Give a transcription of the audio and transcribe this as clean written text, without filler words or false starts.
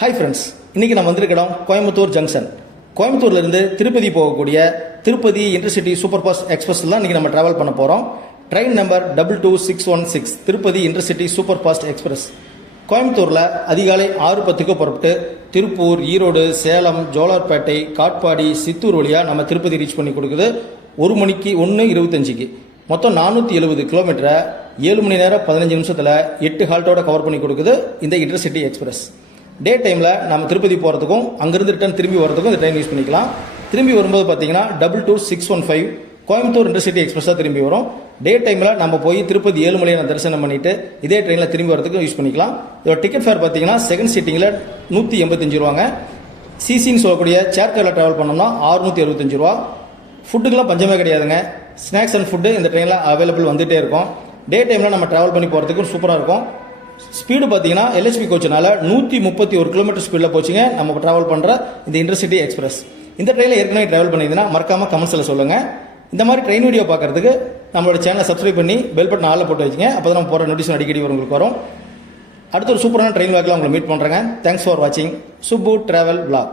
Hi friends, இன்றைக்கி நம்ம வந்திருக்கிறோம் கோயம்புத்தூர் ஜங்ஷன். கோயம்புத்தூர்லேருந்து திருப்பதி போகக்கூடிய திருப்பதி இன்டர்சிட்டி சூப்பர் ஃபாஸ்ட் எக்ஸ்பிரஸில் தான் இன்றைக்கி நம்ம ட்ராவல் பண்ண போகிறோம். Train number 22616 Tirupati intercity super fast express. கோயம்புத்தூரில் அதிகாலை 6:10க்கு புறப்பட்டு திருப்பூர், ஈரோடு, சேலம், ஜோலார்பேட்டை, காட்பாடி, சித்தூர் வழியாக நம்ம திருப்பதி ரீச் பண்ணி கொடுக்குது 1 மணிக்கு 1:25க்கு. மொத்தம் 470 கிலோமீட்டரை 7 மணி நேரம் 15 நிமிஷத்தில் 8 ஹால்ட்டோட கவர் பண்ணி கொடுக்குது இந்த இன்டர்சிட்டி எக்ஸ்பிரஸ். டே டைமில் நம்ம திருப்பதி போகிறதுக்கும் அங்கேருந்து ரிட்டர்ன் திரும்பி வரதுக்கும் இந்த ட்ரெயின் யூஸ் பண்ணிக்கலாம். திரும்பி வரும்போது பார்த்தீங்கன்னா 22615 கோயம்புத்தூர் இன்டர்சிட்டி எக்ஸ்பிரஸாக திரும்பி வரும். டே டைமில் நம்ம போய் திருப்பதி ஏழுமலையான தரிசனம் பண்ணிவிட்டு இதே ட்ரெயினில் திரும்பி வரதுக்கு யூஸ் பண்ணிக்கலாம். இதோட டிக்கெட் ஃபேர் பார்த்தீங்கன்னா செகண்ட் சீட்டிங்கில் 185 ரூபாங்க. சிசின்னு சொல்லக்கூடிய சேர் காரில் ட்ராவல் பண்ணோம்னா 665 ரூபா. ஃபுட்டுக்கெல்லாம் பஞ்சமே கிடையாதுங்க. ஸ்நாக்ஸ் அண்ட் ஃபுட்டு இந்த ட்ரெயினில் அவைலபிள் வந்துகிட்டே இருக்கும். டே டைமில் நம்ம ட்ராவல் பண்ணி போகிறதுக்கு சூப்பராக இருக்கும். ஸ்பீடு பார்த்தீங்கன்னா எல்ஹெச்பி கோச்சினால 131 கிலோமீட்டர் ஸ்பீடில் போச்சுங்க நம்ம ட்ராவல் பண்ணுற இந்த இன்டர்சிட்டி எக்ஸ்பிரஸ். இந்த ட்ரெயினில் ஏற்கனவே ட்ராவல் பண்ணியிருந்தீங்கன்னா மறக்காமல் கமெண்ட்ஸில் சொல்லுங்கள். இந்த மாதிரி ட்ரெயின் வீடியோ பார்க்குறதுக்கு நம்மளோட சேனலை சப்ஸ்கிரைப் பண்ணி பெல் பட்டன் ஆளில் போட்டு வச்சுங்க. அப்போ தான் நம்ம போகிற நோட்டிஃபிகேஷன் அடிக்கடி உங்களுக்கு வரும். அடுத்த ஒரு சூப்பரான ட்ரெயின் வாக்கில் உங்களை மீட் பண்ணுறேங்க. தேங்க்ஸ் ஃபார் வாட்சிங் சுப்பு ட்ராவல் vlog.